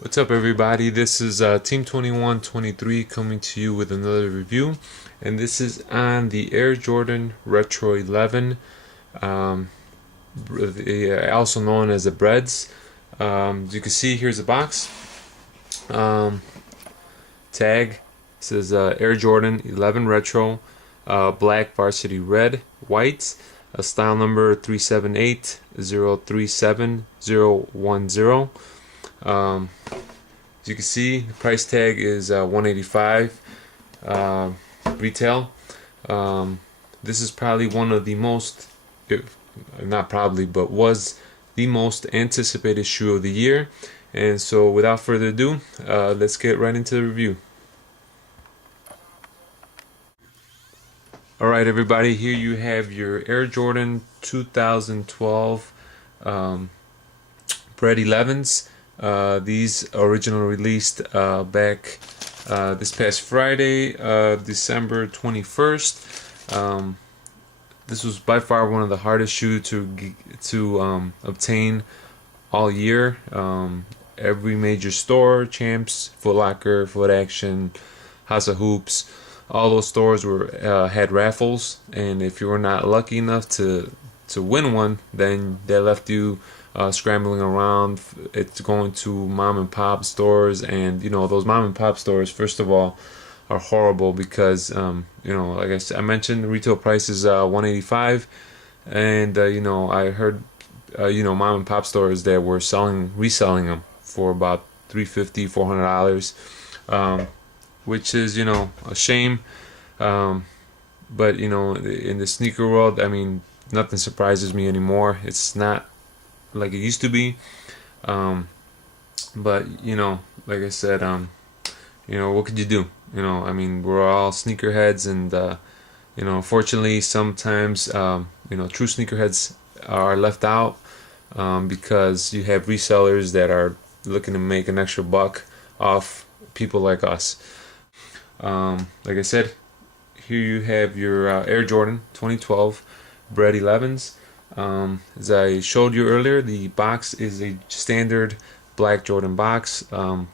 What's up, everybody? This is Team 2123 coming to you with another review, and this is on the Air Jordan Retro 11, um, also known as the Breads. As you can see, here's the box. Um, Tag. It says Air Jordan 11 Retro, black varsity red, white, style number 378037010. As you can see, the price tag is $185 retail. This is probably one of the most, if, not probably, but was the most anticipated shoe of the year. And so, without further ado, let's get right into the review. Alright, everybody, here you have your Air Jordan 2012 Bred 11s. These originally released back this past Friday, December 21st. This was by far one of the hardest shoes to obtain all year. Every major store, Champs, Foot Locker, Foot Action, House of Hoops, all those stores had raffles, and if you were not lucky enough to win one, then they left you scrambling around. It's going to mom and pop stores, and those mom and pop stores, first of all, are horrible because like I mentioned, the retail price is $185, and I heard mom and pop stores that were reselling them for about $350, $400, which is a shame. But in the sneaker world, I mean, nothing surprises me anymore. It's not like it used to be. But like I said, what could you do? I mean, we're all sneakerheads, and unfortunately, sometimes true sneakerheads are left out because you have resellers that are looking to make an extra buck off people like us. Like I said, here you have your Air Jordan 2012 Bred 11s. As I showed you earlier, the box is a standard black Jordan box,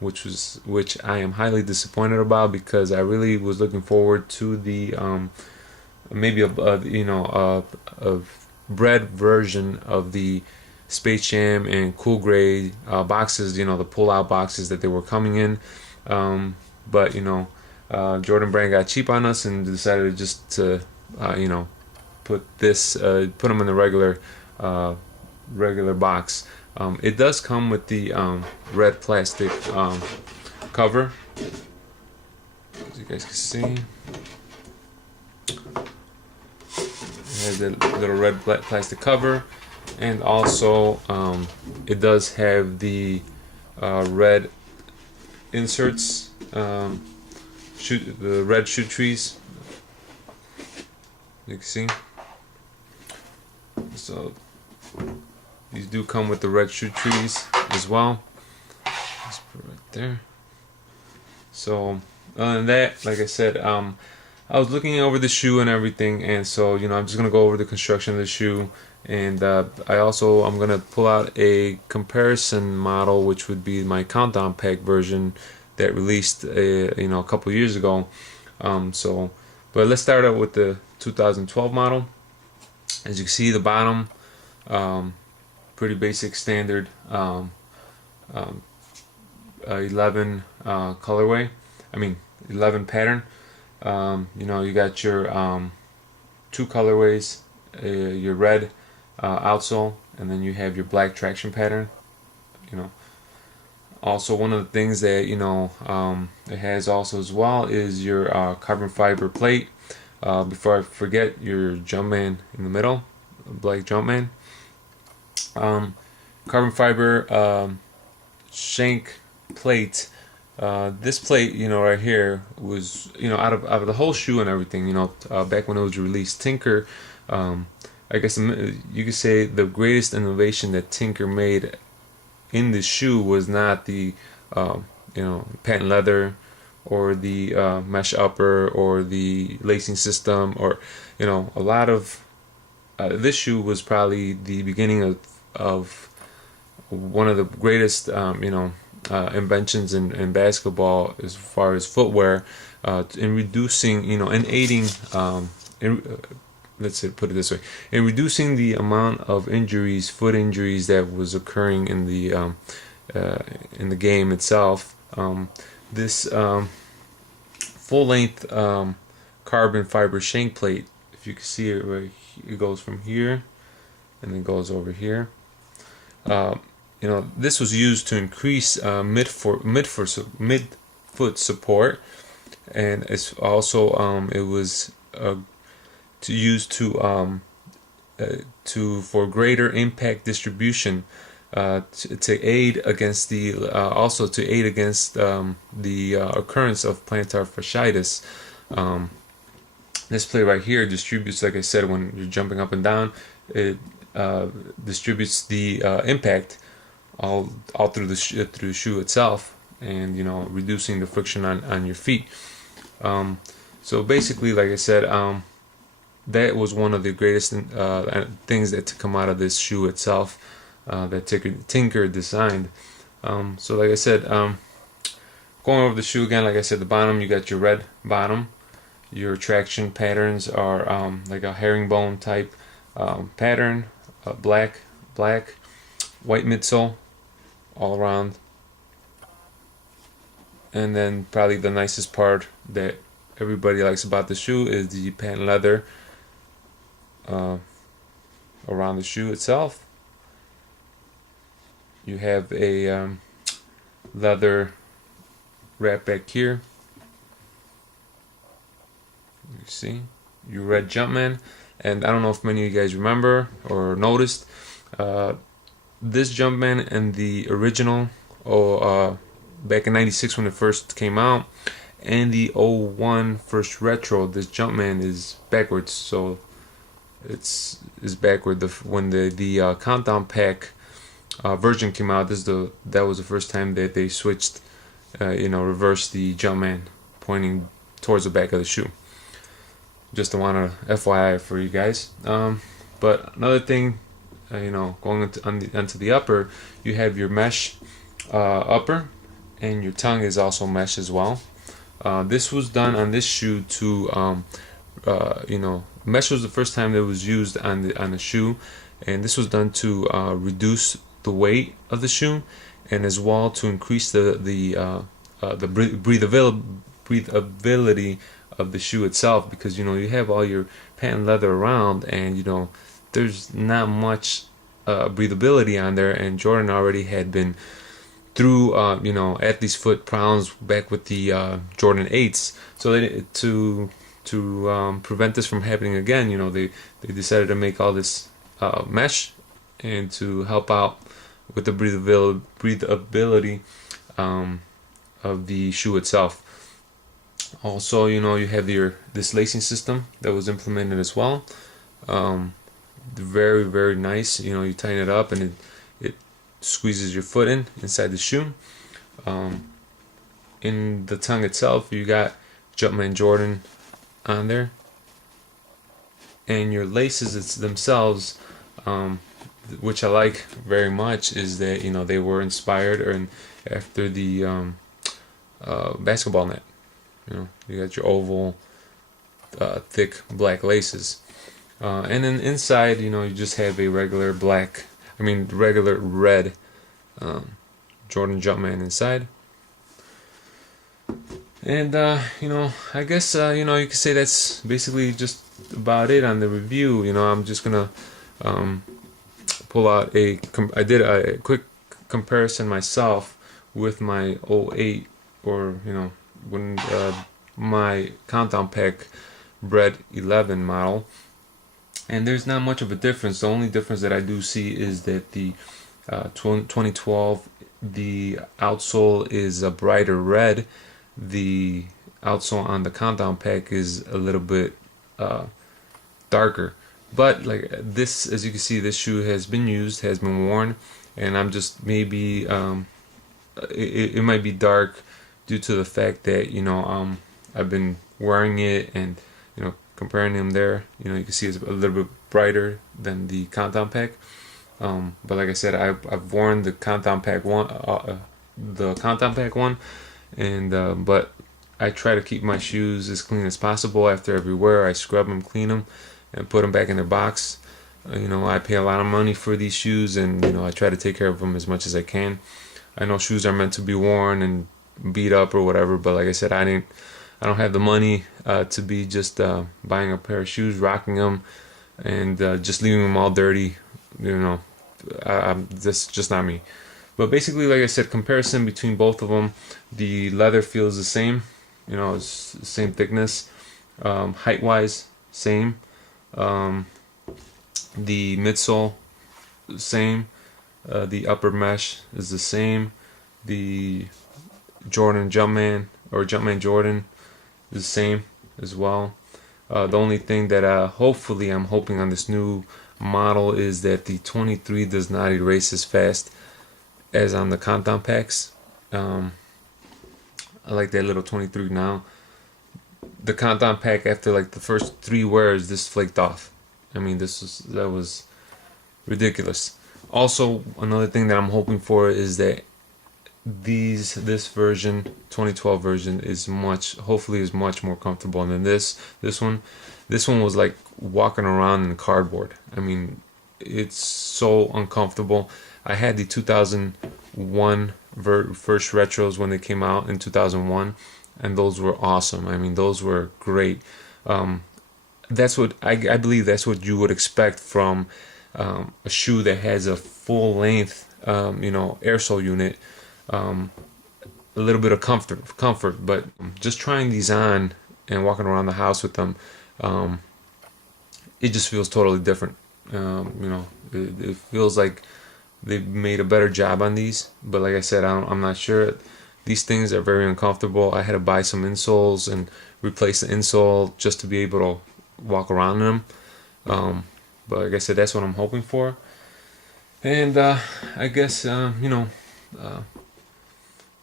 which I am highly disappointed about, because I really was looking forward to the maybe a Bred version of the Space Jam and Cool Gray boxes, the pull-out boxes that they were coming in. But Jordan Brand got cheap on us and decided just to put them in the regular box. It does come with the red plastic cover, as you guys can see. It has a little red plastic cover, and also it does have the red inserts, the red shoe trees, you can see. So these do come with the red shoe trees as well. Just put it right there. So other than that, like I said, I was looking over the shoe and everything, and so I'm just gonna go over the construction of the shoe, and I'm gonna pull out a comparison model, which would be my countdown pack version that released a couple years ago. But let's start out with the 2012 model. As you can see, the bottom, pretty basic standard 11 colorway. I mean 11 pattern. You got your two colorways, your red outsole, and then you have your black traction pattern. Also, one of the things that it has also as well is your carbon fiber plate. Before I forget, your Jumpman in the middle, black Jumpman. Carbon fiber shank plate. This plate, right here was, out of the whole shoe and everything, back when it was released, Tinker, I guess you could say the greatest innovation that Tinker made in this shoe was not the patent leather or the mesh upper or the lacing system, or a lot of this shoe was probably the beginning of one of the greatest inventions in basketball as far as footwear, in reducing, and aiding, let's say, put it this way, in reducing the amount of injuries, foot injuries that was occurring in the game itself. This full-length carbon fiber shank plate, if you can see it, right, it goes from here and then goes over here. This was used to increase midfoot support, and it's also it was for greater impact distribution, to aid against the occurrence of plantar fasciitis. This plate right here distributes, like I said, when you're jumping up and down, it distributes the impact all through the shoe itself, and reducing the friction on your feet. So basically, like I said, that was one of the greatest things that to come out of this shoe itself, that Tinker designed. So like I said, going over the shoe again, like I said, the bottom, you got your red bottom. Your traction patterns are like a herringbone type pattern, black, white midsole all around, and then probably the nicest part that everybody likes about the shoe is the patent leather around the shoe itself. You have a leather wrap back here. You see your red Jumpman, and I don't know if many of you guys remember or noticed, this Jumpman and the original back in '96 when it first came out, and the '01 first retro, this Jumpman is backwards. So it's backward. When the Countdown Pack version came out, that was the first time that they switched, reversed the Jumpman pointing towards the back of the shoe. Just want to FYI for you guys. But another thing, going onto the upper, you have your mesh upper, and your tongue is also mesh as well. This was done on this shoe to, mesh was the first time that it was used on the shoe, and this was done to reduce the weight of the shoe, and as well to increase the breathability of the shoe itself, because you have all your patent leather around, and there's not much breathability on there, and Jordan already had been through athlete's foot problems back with the Jordan 8s, so to prevent this from happening again, they decided to make all this mesh, and to help out with the breathability of the shoe itself. Also, you have this lacing system that was implemented as well. Very, very nice. You tighten it up, and it squeezes your foot inside the shoe. In the tongue itself, you got Jumpman Jordan on there, and your laces themselves, which I like very much, is that they were inspired after the basketball net. You got your oval, thick black laces, and then inside, you just have a regular red Jordan Jumpman inside. And I guess you could say that's basically just about it on the review. I'm just gonna pull out I did a quick comparison myself with my 08, or when my Countdown Pack Bred 11 model, and there's not much of a difference. The only difference that I do see is that the 2012, the outsole is a brighter red. The outsole on the Countdown Pack is a little bit darker, but like this, as you can see, this shoe has been used, has been worn, and I'm just maybe it might be dark due to the fact that I've been wearing it, and comparing them there, you can see it's a little bit brighter than the Countdown Pack. But like I said, I've worn the Countdown Pack the compound pack one, and but I try to keep my shoes as clean as possible after every wear. I scrub them, clean them, and put them back in their box. You know, I pay a lot of money for these shoes, and you know, I try to take care of them as much as I can. I know shoes are meant to be worn and beat up or whatever, but like I said, I don't have the money to be just buying a pair of shoes, rocking them, and just leaving them all dirty. You know, that's just not me. But basically, like I said, comparison between both of them, the leather feels the same. You know, it's the same thickness. Height-wise, same. The midsole, same. The upper mesh is the same. The Jordan Jumpman or Jumpman Jordan is the same as well. The only thing that hopefully I'm hoping on this new model is that the 23 does not erase as fast as on the compound packs. I like that little 23 now. The compound pack, after like the first 3 wears, this flaked off. I mean, that was ridiculous. Also, another thing that I'm hoping for is that this version, 2012 version, hopefully is much more comfortable than this one. This one was like walking around in cardboard. I mean, it's so uncomfortable. I had the 2001 first retros when they came out in 2001, and those were awesome. I mean, those were great. That's what I believe that's what you would expect from a shoe that has a full length air sole unit. A little bit of comfort, but just trying these on and walking around the house with them, it just feels totally different. It feels like they've made a better job on these, but like I said, I'm not sure. These things are very uncomfortable. I had to buy some insoles and replace the insole just to be able to walk around in them. But like I said, that's what I'm hoping for. And I guess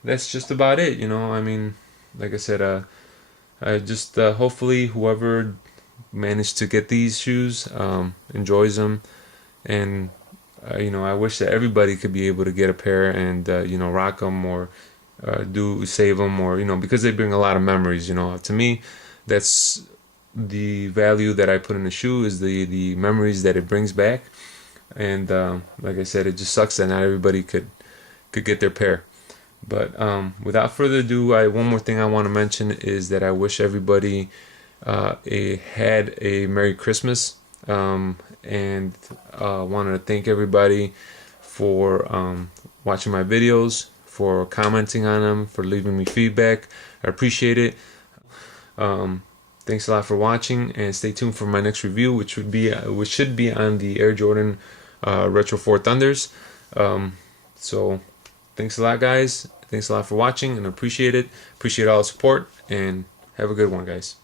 that's just about it. You know, I mean, like I said, I just hopefully whoever managed to get these shoes enjoys them, and I wish that everybody could be able to get a pair and rock them or save them, or because they bring a lot of memories. To me, that's the value that I put in the shoe, is the memories that it brings back. And like I said, it just sucks that not everybody could get their pair. But without further ado, one more thing I want to mention is that I wish everybody had a Merry Christmas, and wanted to thank everybody for watching my videos, for commenting on them, for leaving me feedback. I appreciate it. Thanks a lot for watching, and stay tuned for my next review, which should be on the Air Jordan Retro 4 Thunders. So thanks a lot, guys. Thanks a lot for watching, and appreciate it. Appreciate all the support, and have a good one, guys.